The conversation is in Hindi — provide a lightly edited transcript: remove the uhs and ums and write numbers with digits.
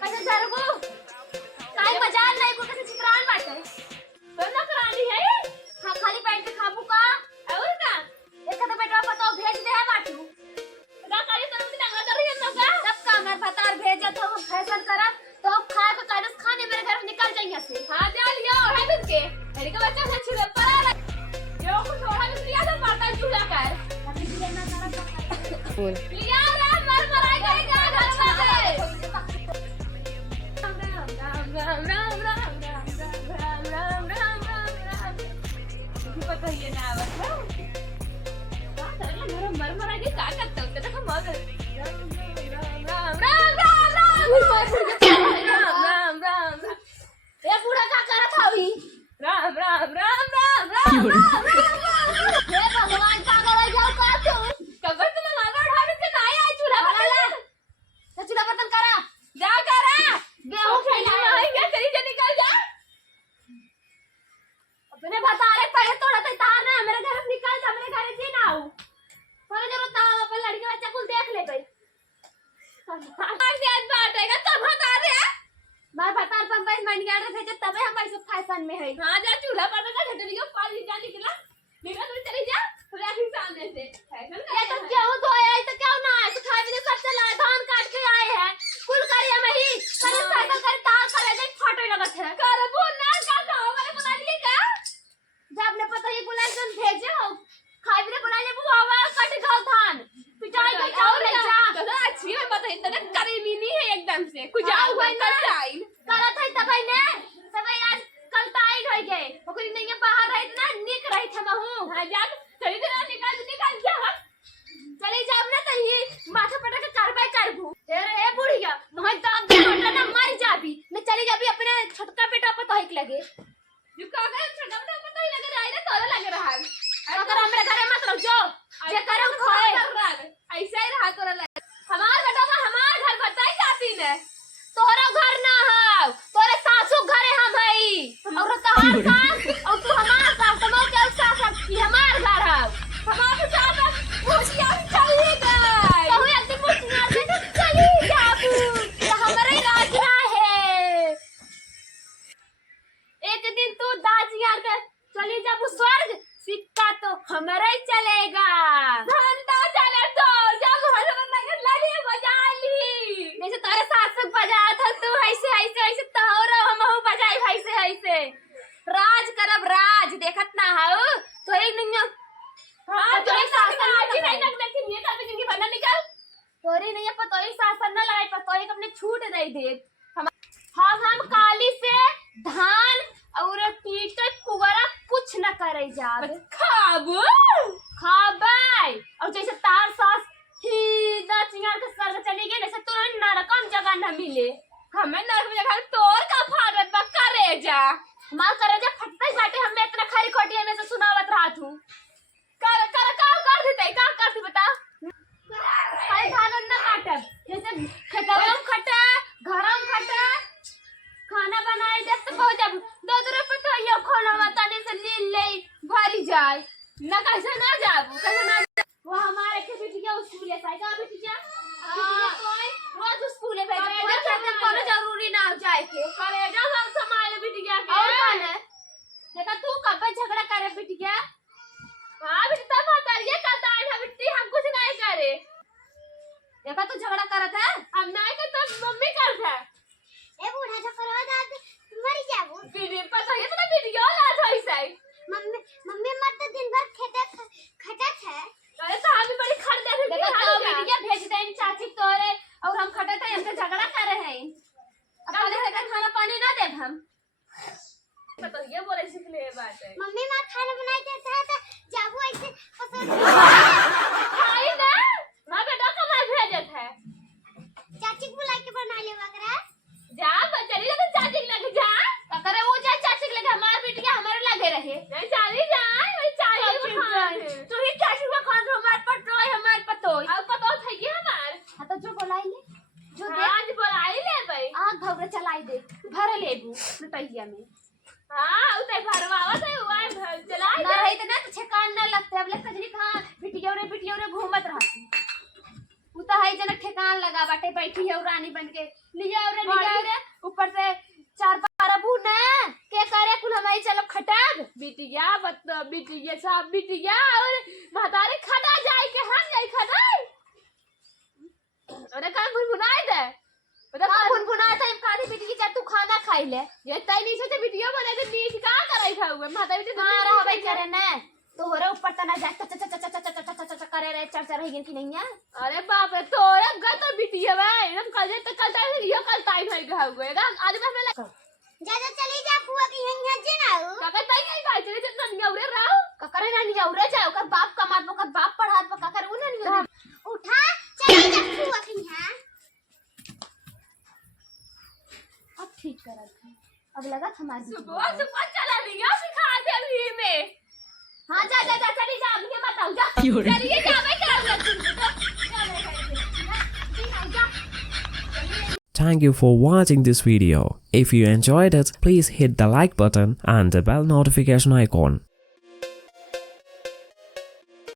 कैसे जरबू काय मजाल नाही को कैसे चित्रान बाटे बंद करानी है हां खाली पेट पे खाबू का और का एक तो बेटवा पतो भेज दे है बाटू का करी तो मुझे डंगा कर रही है का सब काम है पता और भेज तो हम फैशन करा तो खा के कागज खाने मेरे घर निकल जाएंगे से हां जा लियो है बिन के मेरे का बच्चा से छिले पड़ा यो कुछ और है लिया तो पड़ता चूल्हा कर लेना सारा बोल लिया रे मर मराई गएगा घर में राम राम राम राम राम राम राम राम पता ही ना मतलब क्या करेंगे मेरा मर मरा के क्या करते हो देखो मग राम राम राम राम ये बूढ़ा क्या कर रहा था अभी राम राम राम राम राम हे भगवान का गवा जाओ का तू कबर तुम मांगा उठा के नहीं आई चूल्हा बदल तो चूल्हा बदल करा जा करा गेहूं फैला है क्या करी जे निकल जा अपने बता रहे पहले थोड़ा तो तार ना मेरे घर में निकल जा मेरे घर जी ना आओ पर जरूरत था अपन लड़की बच्चा कुल देख ले भाई आज से आज बात आएगा तब बता रहे मैं बता रहा हूं भाई मन गाड़ रहे थे तब हम ऐसे फैशन में है हां जा चूल्हा पर का झट लियो पानी जा निकला निकल तो चली जा थोड़ा भी सामने से फैशन ये तो गेहूं धोया है तो क्यों ना है तो खाए बिना सब चला धान काट के आए हैं कुल करिया में ही कर साइकिल कर तार करे दे फाटे लगत है कर वो ना का हो मैंने बता दिए क्या जब ने पता ये बुलाए जन भेजे हो खाए बिना बुलाए बुआ हुआ कट गया धान पिटाई को और जा दादा अच्छी है पता इतना करीबी नहीं है एकदम से कुछ आ हुआ कर आई करत है तब ने सब आज कल ताई हो गए ओकरी नहीं के बाहर रही ना निक रही थे महू हां जा चली जा निकल जा चली जाब ना तो ये माथा पटा के कारवाई करबू तेरे ए बुढ़िया मैं तो ना मर जाबी मैं चली जाबी अपने छोटका बेटा पर तो हिक लगे जो का गए छोटा बेटा पर तो ही लगे रहा है तोरे लगे रहा है अगर हमरे घरे मत रहो जो जे करम खाए ऐसा ही रहा तोरे लगे हमार बेटा का हमार घर बताई जाती ने तोरा घर ना है तोरे सासू घरे हम हई और तोहार सास और तू हमार सास तुम के सास की हमार घर है हमारे साथ मुझिया चली गई तो एक दिन मुझिया से चली जाबू तो हमारे राज है एक दिन तू दाजियार के चली जाबू स्वर्ग सिक्का तो हमारा ही चलेगा धंधा चले तो जब हमारे लगे लड़ी बजा ली जैसे तारे सास से बजाया था तू ऐसे ऐसे ऐसे तोरा हमहु बजाई ऐसे ऐसे राज करब राज देखत ना हो तो एक नहीं हां तो शासन आज ही नहीं लगने की ये कर जिंदगी बनना निकल तोरी नहीं है पर तो शासन ना लगाई पर तो एक अपने छूट दे दे हम काली से धान और पीटे कुगरा कुछ न करे जाब खाबो खाबै और जैसे तार सास ही दा चिंगार के सर चली गई जैसे तोरा नरकम जगह न मिले हमें नरक जगह तोर का फारत बा करे जा मां करे जा फटते बाटे हम इतना खरी खोटिया में से सुनावत रहा तू कर कर देते का करती बता खाली धान न काटब जैसे खेतवा खटे घरम खटे खाना बनाए जब तो पहुंच जब 2 रुपए तो ये खाना बताने से ले भरी जाए ना कैसे ना जाबू कैसे ना वो हमारे के बिटिया स्कूल है का बिटिया कोई रोज स्कूल है भेजे जाते कोनो जरूरी ना हो जाए के करे जा हम संभाले बिटिया के और कौन है देखा तू कब झगड़ा करे बिटिया हां बिटिया बता ये करता है बिट्टी हम कुछ नहीं करे देखा तू झगड़ा करत है हम नहीं करते मम्मी करत है ए बूढ़ा जो करवा दाद मर जाबू पीड़ी पता है तो वीडियो ला था ऐसे मम्मी मत तो दिन भर खटत है अरे तो हम भी बड़ी खट दे देखा तो वीडियो भेज दें चाची तोरे और हम खटत है हमसे झगड़ा कर रहे हैं अब पहले से खाना पानी ना दे हम पता ये बोले सीख ले बात है मम्मी मां खाना बनाई देता है तो जाबू ऐसे खाई ना मां बेटा का मैं भेजत है चाची को बुला के बना ले वगैरह जा चली जा तो चाची के लगे जा करे वो जा चाची के लगे हमार बिटिया हमारे लगे रहे नहीं चली जा वही चाची तू ही चाची को खान हमार पटोय हमार पतोय अब पतो थे ये हमार हां तो जो बुलाई ले जो दे आज बुलाई ले भाई आग भवरे चलाई दे भर लेबू नटैया में हां उते भरवावा से हुआ चलाई ना रही तो ना तो ठेकान ना लगते अब लगता जनी कहां बिटिया रे घूमत रहती उ तो है जना ठेकान लगा बाटे बैठी है रानी बन के लिया और लिया बिटिया सब बिटिया और महतारे खाना जाए के हम जाए खाना अरे काम भुनभुनाए दे बता का भुनभुनाए था काली बिटिया जा तू खाना खाई ले ये तई नहीं सोचे वीडियो बनाए दे नीच का करई खाऊए महतारी तो हां रहबे करे ना तो होरे ऊपर तना जा करे रे चर्चा रही कि नहीं है अरे बाप रे तो ग तो बिटिया भाई एकदम कल जे कल यो कल ताई भाई खाऊए आज में हमें ज्यादा चली जा फुआ की यहां जे ना काका ताई नहीं भाई चले जितना नियौरे रहो काका रे ना नियौरे जाओ का बाप कमात का बाप पढ़ात का काका उ ना नियौरे उठा चली जा फुआ की यहां अब ठीक करा अब लगा हमारी सुबह सुबह चला लिया सिखा दे अभी में हां जा जा जा चली जा मुझे मत आओ जा चलिए जा मैं करूंगा Thank you for watching this video. If you enjoyed it, please hit the like button and the bell notification icon.